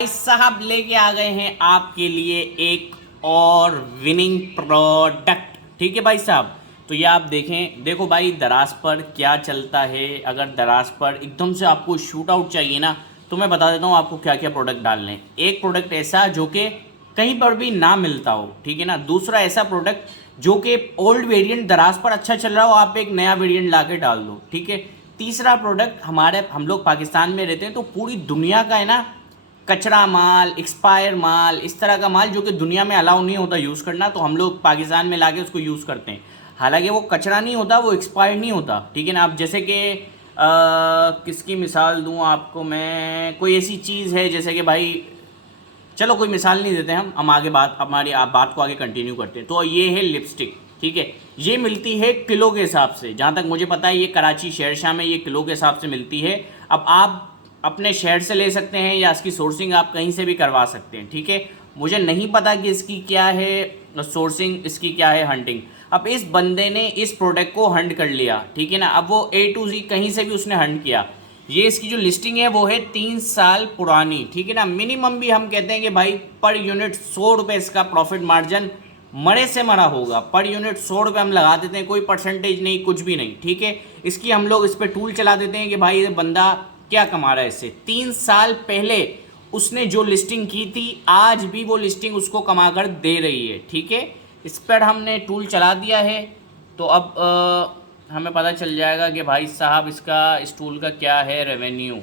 भाई साहब लेके आ गए हैं आपके लिए एक और विनिंग प्रोडक्ट। ठीक है भाई साहब, तो ये आप देखें। देखो भाई, दराज पर क्या चलता है। अगर दराज पर एकदम से आपको शूट आउट चाहिए ना, तो मैं बता देता हूँ आपको क्या क्या प्रोडक्ट डालने हैं। एक प्रोडक्ट ऐसा जो कि कहीं पर भी ना मिलता हो, ठीक है ना। दूसरा ऐसा प्रोडक्ट जो कि ओल्ड वेरिएंट दराज पर अच्छा चल रहा हो, आप एक नया वेरिएंट ला के डाल दो, ठीक है। तीसरा प्रोडक्ट, हम लोग पाकिस्तान में रहते हैं तो पूरी दुनिया का है ना कचरा माल, एक्सपायर माल, इस तरह का माल जो कि दुनिया में अलाउ नहीं होता यूज़ करना, तो हम लोग पाकिस्तान में लाके उसको यूज़ करते हैं। हालांकि वो कचरा नहीं होता, वो एक्सपायर नहीं होता, ठीक है ना। अब जैसे कि किसकी मिसाल दूं आपको मैं, कोई ऐसी चीज़ है जैसे कि भाई, चलो कोई मिसाल नहीं देते, हम आगे हमारी आप बात को आगे कंटिन्यू करते हैं। तो ये है लिपस्टिक, ठीक है। ये मिलती है किलो के हिसाब से, जहाँ तक मुझे पता है ये कराची शेरशाह में ये किलो के हिसाब से मिलती है। अब आप अपने शहर से ले सकते हैं या इसकी सोर्सिंग आप कहीं से भी करवा सकते हैं, ठीक है। मुझे नहीं पता कि इसकी क्या है सोर्सिंग, इसकी क्या है हंटिंग। अब इस बंदे ने इस प्रोडक्ट को हंट कर लिया, ठीक है ना। अब वो A to Z कहीं से भी उसने हंट किया। ये इसकी जो लिस्टिंग है वो है 3 साल पुरानी, ठीक है ना। मिनिमम भी हम कहते हैं कि भाई पर यूनिट 100 रुपये इसका प्रॉफिट मार्जिन मरे से मरा होगा। पर यूनिट 100 रुपये हम लगा देते हैं, कोई परसेंटेज नहीं, कुछ भी नहीं, ठीक है। इसकी हम लोग इस पर टूल चला देते हैं कि भाई ये बंदा क्या कमा रहा है इससे। 3 साल पहले उसने जो लिस्टिंग की थी, आज भी वो लिस्टिंग उसको कमा कर दे रही है, ठीक है। इस पर हमने टूल चला दिया है, तो अब हमें पता चल जाएगा कि भाई साहब इसका इस टूल का क्या है रेवेन्यू।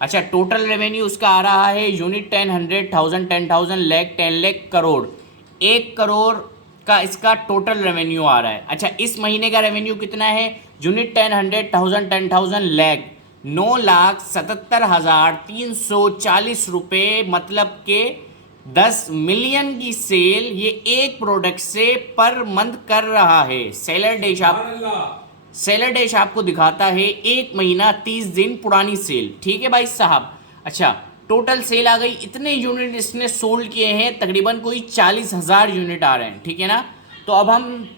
अच्छा, टोटल रेवेन्यू उसका आ रहा है यूनिट 10, 100,000, 10,000, लाख, 10 लाख, करोड़। 1 करोड़ का इसका टोटल रेवेन्यू आ रहा है। अच्छा, इस महीने का रेवेन्यू कितना है? यूनिट 10, 100,000, 10,000, लाख, 9,77,340 रुपये, मतलब के 10 मिलियन की सेल ये एक प्रोडक्ट से पर मंथ कर रहा है। सेलर डैश आपको दिखाता है 1 महीना 30 दिन पुरानी सेल, ठीक है भाई साहब। अच्छा, टोटल सेल आ गई, इतने यूनिट इसने सोल्ड किए हैं, तकरीबन कोई 40,000 यूनिट आ रहे हैं, ठीक है ना। तो अब हम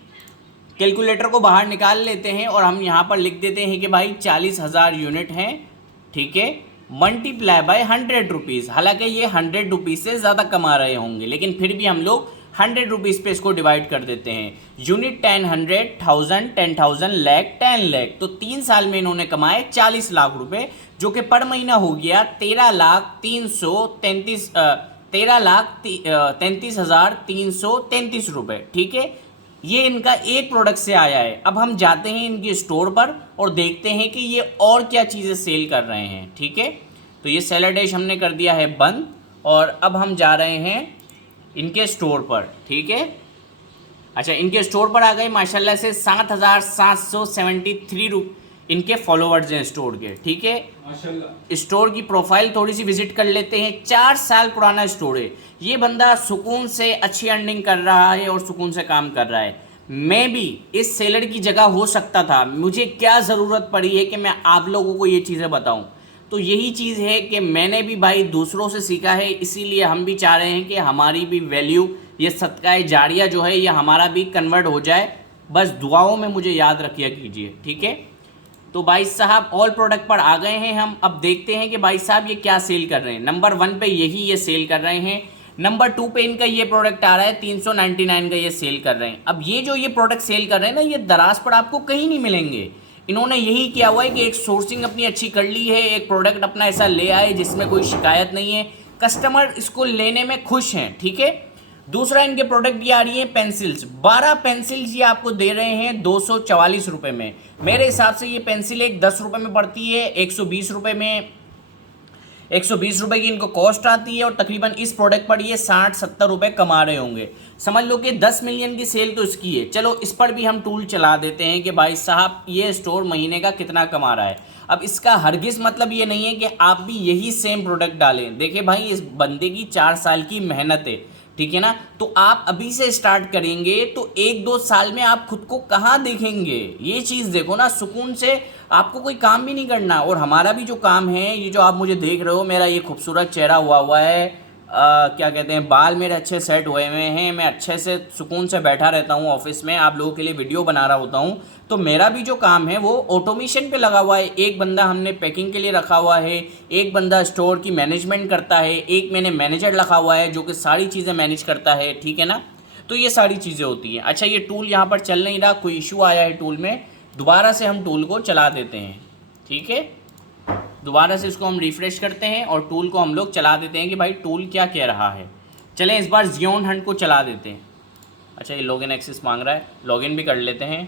कैलकुलेटर को बाहर निकाल लेते हैं और हम यहाँ पर लिख देते हैं कि भाई 40,000 यूनिट हैं, ठीक है, मल्टीप्लाई बाय 100 रुपीज़। हालांकि ये 100 रुपीज़ से ज़्यादा कमा रहे होंगे, लेकिन फिर भी हम लोग 100 रुपीज़ पे इसको डिवाइड कर देते हैं। यूनिट 10, 100,000, 10,000, लाख, 10 लाख, तो 3 साल में इन्होंने कमाए 40 लाख रुपए, जो कि पर महीना हो गया 13,33,33,333 रुपये, ठीक है। ये इनका एक प्रोडक्ट से आया है। अब हम जाते हैं इनके स्टोर पर और देखते हैं कि ये और क्या चीज़ें सेल कर रहे हैं, ठीक है। तो ये सेलर डैश हमने कर दिया है बंद, और अब हम जा रहे हैं इनके स्टोर पर, ठीक है। अच्छा, इनके स्टोर पर आ गए, माशाल्लाह से 7,773 इनके फॉलोवर्स हैं स्टोर के, ठीक है। माशाल्लाह, स्टोर की प्रोफाइल थोड़ी सी विजिट कर लेते हैं। 4 साल पुराना स्टोर है। ये बंदा सुकून से अच्छी अर्निंग कर रहा है और सुकून से काम कर रहा है। मैं भी इस सेलर की जगह हो सकता था, मुझे क्या ज़रूरत पड़ी है कि मैं आप लोगों को ये चीज़ें बताऊं। तो यही चीज़ है कि मैंने भी भाई दूसरों से सीखा है, इसीलिए हम भी चाह रहे हैं कि हमारी भी वैल्यू, ये सदका जारिया जो है, ये हमारा भी कन्वर्ट हो जाए। बस दुआओं में मुझे याद रखिए कीजिए, ठीक है। तो भाई साहब ऑल प्रोडक्ट पर आ गए हैं हम। अब देखते हैं कि भाई साहब ये क्या सेल कर रहे हैं। नंबर 1 पे यही ये सेल कर रहे हैं। नंबर 2 पे इनका ये प्रोडक्ट आ रहा है 399 का, ये सेल कर रहे हैं। अब ये जो ये प्रोडक्ट सेल कर रहे हैं ना, ये दराज पर आपको कहीं नहीं मिलेंगे। इन्होंने यही किया हुआ है कि एक सोर्सिंग अपनी अच्छी कर ली है, एक प्रोडक्ट अपना ऐसा ले आए जिसमें कोई शिकायत नहीं है, कस्टमर इसको लेने में खुश हैं, ठीक है। दूसरा, इनके प्रोडक्ट ये आ रही है पेंसिल्स। 12 पेंसिल्स ये आपको दे रहे हैं 244 रुपये में। मेरे हिसाब से ये पेंसिल एक 10 रुपये में पड़ती है, 120 रुपये में, 120 रुपये की इनको कॉस्ट आती है, और तकरीबन इस प्रोडक्ट पर ये 60-70 रुपये कमा रहे होंगे। समझ लो कि 10 मिलियन की सेल तो इसकी है। चलो इस पर भी हम टूल चला देते हैं कि भाई साहब ये स्टोर महीने का कितना कमा रहा है। अब इसका हरगिज़ मतलब ये नहीं है कि आप भी यही सेम प्रोडक्ट डालें। देखिए भाई, इस बंदे की 4 साल की मेहनत है, ठीक है ना। तो आप अभी से स्टार्ट करेंगे तो 1-2 साल में आप खुद को कहाँ देखेंगे, ये चीज़ देखो ना। सुकून से आपको कोई काम भी नहीं करना, और हमारा भी जो काम है, ये जो आप मुझे देख रहे हो, मेरा ये खूबसूरत चेहरा हुआ है, क्या कहते हैं, बाल मेरे अच्छे सेट हुए हुए हैं, मैं अच्छे से सुकून से बैठा रहता हूँ ऑफिस में, आप लोगों के लिए वीडियो बना रहा होता हूँ। तो मेरा भी जो काम है वो ऑटोमेशन पे लगा हुआ है। एक बंदा हमने पैकिंग के लिए रखा हुआ है, एक बंदा स्टोर की मैनेजमेंट करता है, एक मैंने मैनेजर रखा हुआ है जो कि सारी चीज़ें मैनेज करता है, ठीक है ना। तो ये सारी चीज़ें होती हैं। अच्छा, ये टूल यहाँ पर चल नहीं रहा, कोई इशू आया है टूल में, दोबारा से हम टूल को चला देते हैं, ठीक है। दोबारा से इसको हम रिफ़्रेश करते हैं और टूल को हम लोग चला देते हैं कि भाई टूल क्या कह रहा है। चलें इस बार ज़ियोन हंट को चला देते हैं। अच्छा, ये लॉगिन एक्सेस मांग रहा है, लॉगिन भी कर लेते हैं।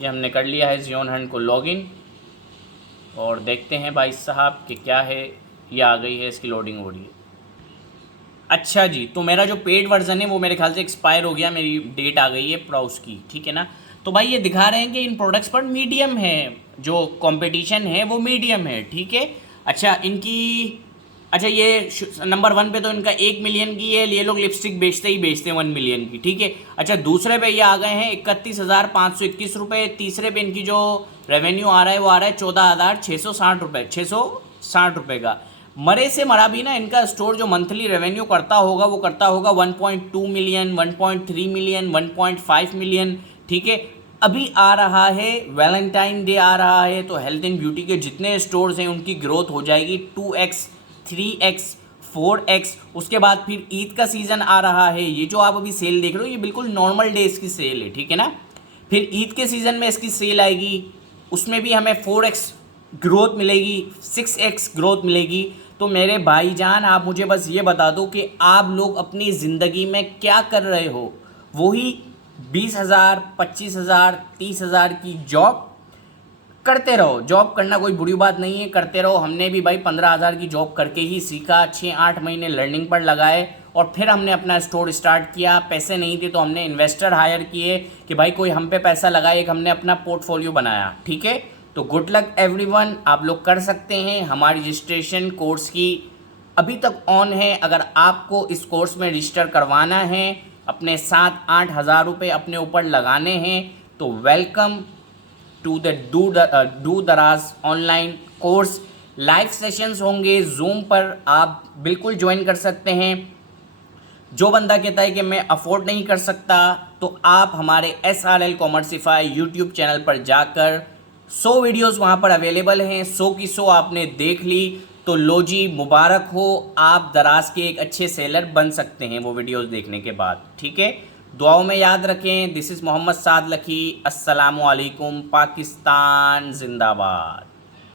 ये हमने कर लिया है ज़ियोन हंट को लॉगिन, और देखते हैं भाई साहब कि क्या है। ये आ गई है, इसकी लोडिंग हो रही है। अच्छा जी, तो मेरा जो पेड वर्जन है वो मेरे ख्याल से एक्सपायर हो गया, मेरी डेट आ गई है प्राउस की, ठीक है ना। तो भाई ये दिखा रहे हैं कि इन प्रोडक्ट्स पर मीडियम है, जो कंपटीशन है वो मीडियम है, ठीक है। अच्छा, इनकी अच्छा ये नंबर 1 पे तो इनका 1 मिलियन की है, ये लोग लिपस्टिक बेचते ही बेचते हैं 1 मिलियन की, ठीक है। अच्छा, दूसरे पे ये आ गए हैं 31,521 रुपये। तीसरे पे इनकी जो रेवेन्यू आ रहा है वो आ रहा है 14,660 रुपये, 660 रुपये का। मरे से मरा भी ना, इनका स्टोर जो मंथली रेवेन्यू करता होगा वो करता होगा 1.2 मिलियन, 1.3 मिलियन, 1.5 मिलियन, ठीक है। अभी आ रहा है वैलेंटाइन डे आ रहा है, तो हेल्थ एंड ब्यूटी के जितने स्टोर्स हैं उनकी ग्रोथ हो जाएगी 2x, 3x, 4x। उसके बाद फिर ईद का सीज़न आ रहा है, ये जो आप अभी सेल देख रहे हो ये बिल्कुल नॉर्मल डेज की सेल है, ठीक है ना। फिर ईद के सीज़न में इसकी सेल आएगी, उसमें भी हमें 4x ग्रोथ मिलेगी, 6x ग्रोथ मिलेगी। तो मेरे भाईजान, आप मुझे बस ये बता दो कि आप लोग अपनी ज़िंदगी में क्या कर रहे हो। वही 20,000, 25,000, 30,000 की जॉब करते रहो। जॉब करना कोई बुरी बात नहीं है, करते रहो। हमने भी भाई 15,000 की जॉब करके ही सीखा, 6-8 महीने लर्निंग पर लगाए और फिर हमने अपना स्टोर स्टार्ट किया। पैसे नहीं थे तो हमने इन्वेस्टर हायर किए कि भाई कोई हम पे पैसा लगाए, एक हमने अपना पोर्टफोलियो बनाया, ठीक है। तो गुड लक एवरीवन, आप लोग कर सकते हैं। हमारी रजिस्ट्रेशन कोर्स की अभी तक ऑन है। अगर आपको इस कोर्स में रजिस्टर करवाना है, अपने 7-8 हज़ार रुपये अपने ऊपर लगाने हैं, तो वेलकम टू द डू दराज ऑनलाइन कोर्स। लाइव सेशंस होंगे जूम पर, आप बिल्कुल ज्वाइन कर सकते हैं। जो बंदा कहता है कि मैं अफोर्ड नहीं कर सकता, तो आप हमारे SRL कॉमर्सिफाई यूट्यूब चैनल पर जाकर 100 वीडियोस वहाँ पर अवेलेबल हैं, 100 की 100 आपने देख ली तो लो जी, मुबारक हो, आप दराज के एक अच्छे सेलर बन सकते हैं वो वीडियोस देखने के बाद, ठीक है। दुआओं में याद रखें। This is Mohammad Saad Lucky. अस्सलामु अलैकुम। पाकिस्तान जिंदाबाद।